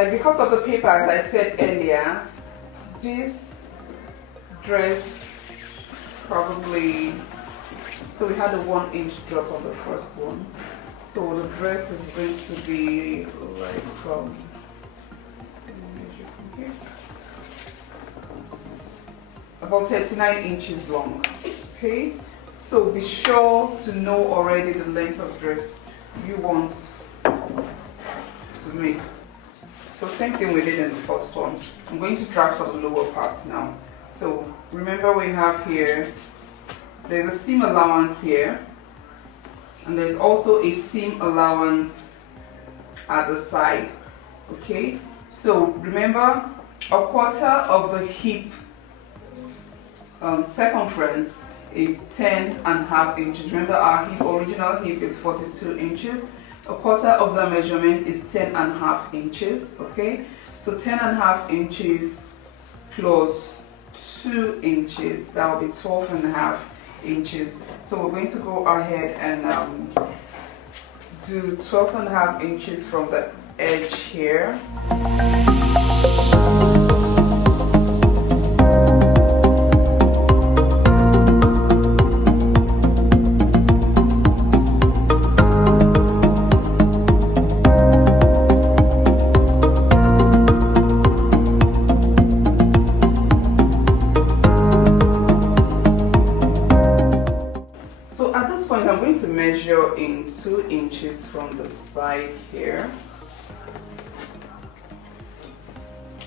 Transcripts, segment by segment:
like because of the paper, as I said earlier, this dress probably, so we had a 1 inch drop on the first one, so the dress is going to be like about 39 inches long. Okay, so be sure to know already the length of dress you want to make. So same thing we did in the first one. I'm going to draft for the lower parts now. So remember, we have here, there's a seam allowance here, and there's also a seam allowance at the side. Okay, so remember, a quarter of the hip circumference is 10.5 inches. Remember, our original hip is 42 inches. A quarter of the measurement is 10.5 inches. Okay, so 10.5 inches plus 2 inches, that will be 12.5 inches. So we're going to go ahead and do 12.5 inches from the edge here. Measure in 2 inches from the side here.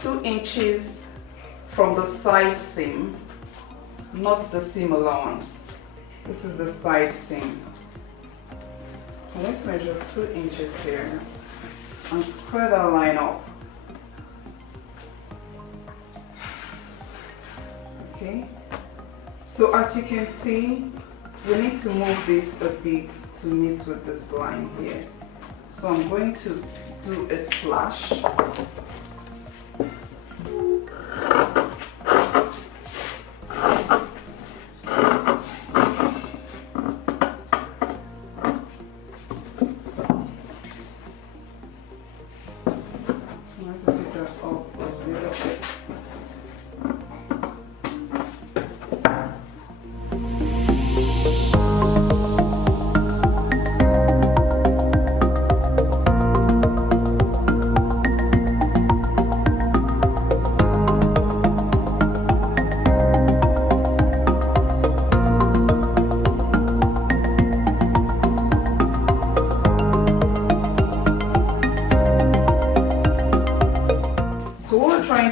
2 inches from the side seam, not the seam allowance. This is the side seam. Let's measure 2 inches here and square that line up. Okay, so as you can see, we need to move this a bit to meet with this line here. So I'm going to do a slash. Let's take that up a little bit.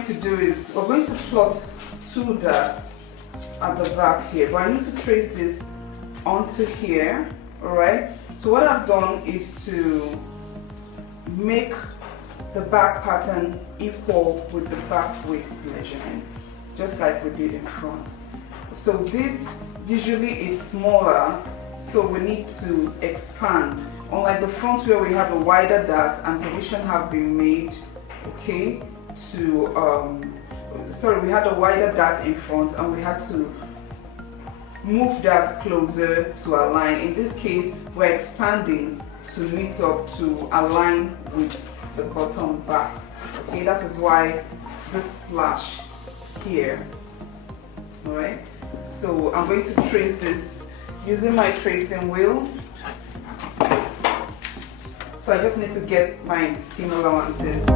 To do is we're going to plot 2 dots at the back here, but I need to trace this onto here. All right, so what I've done is to make the back pattern equal with the back waist measurement, just like we did in front. So this usually is smaller, so we need to expand, unlike the front where we have a wider dot and provision have been made, okay, to we had a wider dart in front and we had to move that closer to align. In this case, we're expanding to meet up to align with the bottom back. Okay, that is why this slash here. All right, so I'm going to trace this using my tracing wheel. So I just need to get my seam allowances.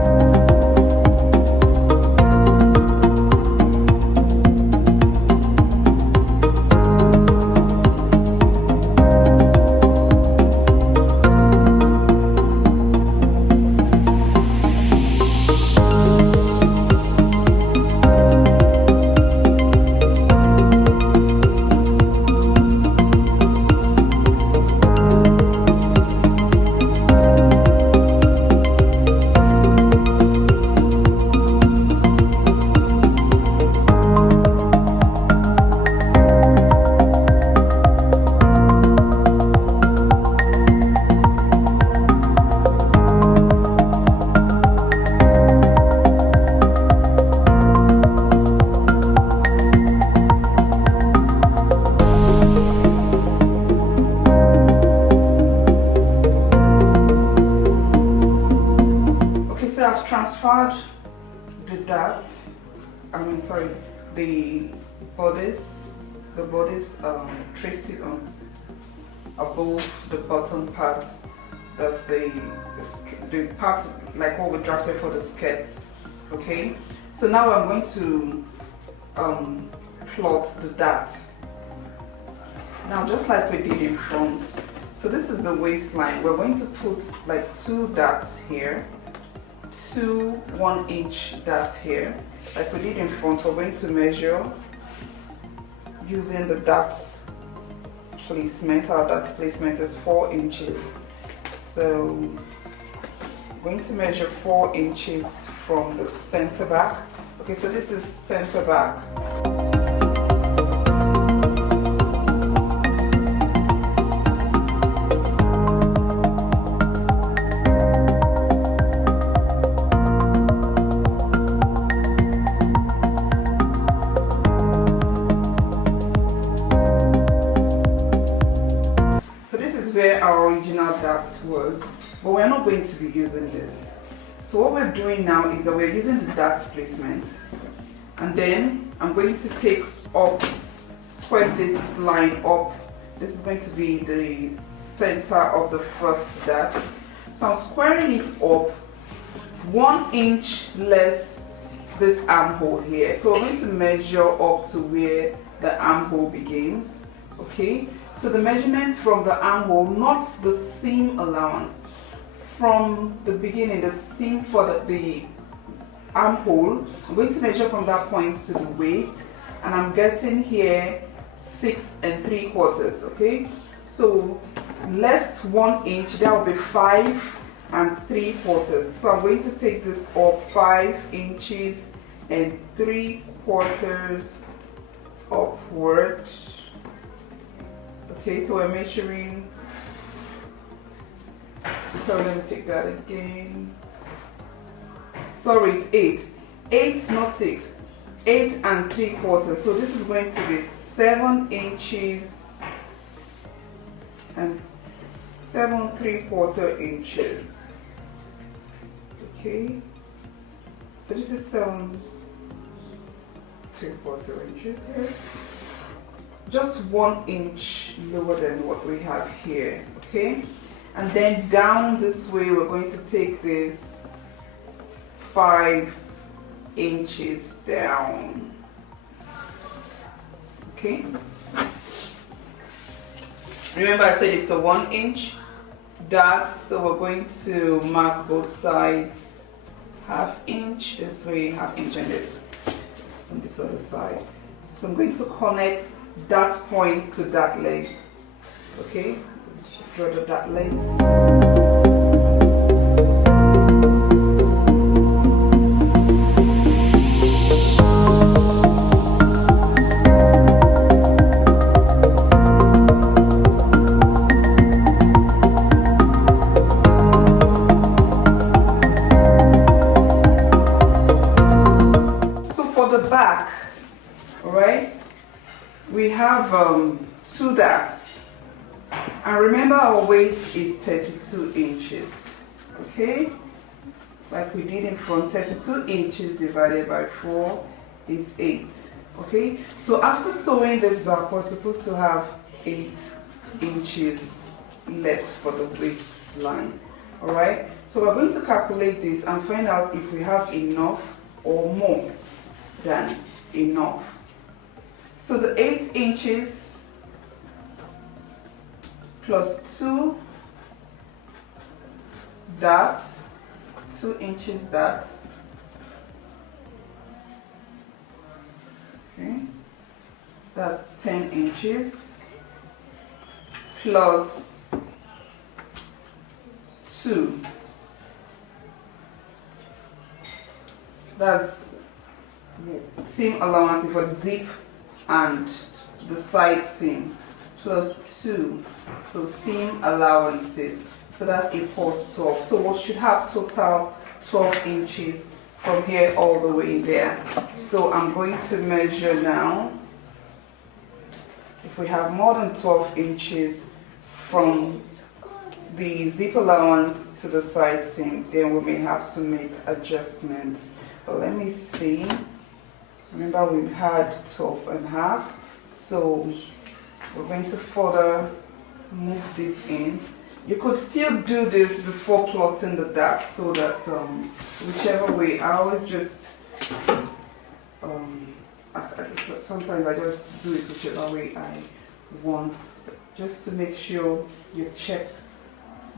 I've transferred the dart, the bodice, traced it on above the bottom part. That's the part like what we drafted for the skirt. Okay, so now I'm going to plot the dart. Now, just like we did in front, so this is the waistline. We're going to put like 2 darts here, 2 1-inch darts here, like we did in front. We're going to measure using the darts placement. Our dart placement is 4 inches. So I'm going to measure 4 inches from the center back. Okay, so this is center back. Where our original dart was, but we're not going to be using this. So what we're doing now is that we're using the dart placement, and then I'm going to take up, square this line up. This is going to be the center of the first dart. So I'm squaring it up 1 inch less this armhole here. So we're going to measure up to where the armhole begins. Okay, so the measurements from the armhole, not the seam allowance, from the beginning, the seam for the armhole, I'm going to measure from that point to the waist, and I'm getting here 6 3/4. Okay, so less 1 inch, that will be 5 3/4. So I'm going to take this up 5 inches and 3/4 upward. Okay, so we're measuring, so let me take that again. Sorry, it's 8, not 6, 8 3/4. So this is going to be 7 inches and 7 3/4 inches. Okay, so this is 7 3/4 inches here. Just 1 inch lower than what we have here. Okay, and then down this way we're going to take this 5 inches down. Okay, remember I said it's a 1 inch dart, so we're going to mark both sides 1/2 inch this way, 1/2 inch on this other side. So I'm going to connect dart point to dart leg. Okay, draw the dart legs. So for the back, all right, we have 2 darts, and remember our waist is 32 inches. Okay, like we did in front, 32 inches divided by 4 is 8. Okay, so after sewing this back, we're supposed to have 8 inches left for the waistline. All right, so we're going to calculate this and find out if we have enough or more than enough. So the 8 inches plus 2 darts, 2 inches darts. Okay, that's 10 inches plus 2. That's seam allowance for the zip and the side seam, plus 2, so seam allowances, so that equals 12. So we should have total 12 inches from here all the way there. So I'm going to measure now. If we have more than 12 inches from the zip allowance to the side seam, then we may have to make adjustments. But let me see. Remember we had 12.5, so we're going to further move this in. You could still do this before plotting the dart, so that whichever way, I always just sometimes I just do it whichever way I want, just to make sure you check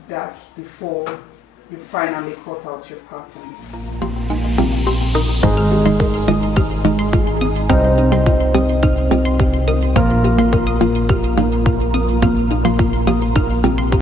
that before you finally cut out your pattern.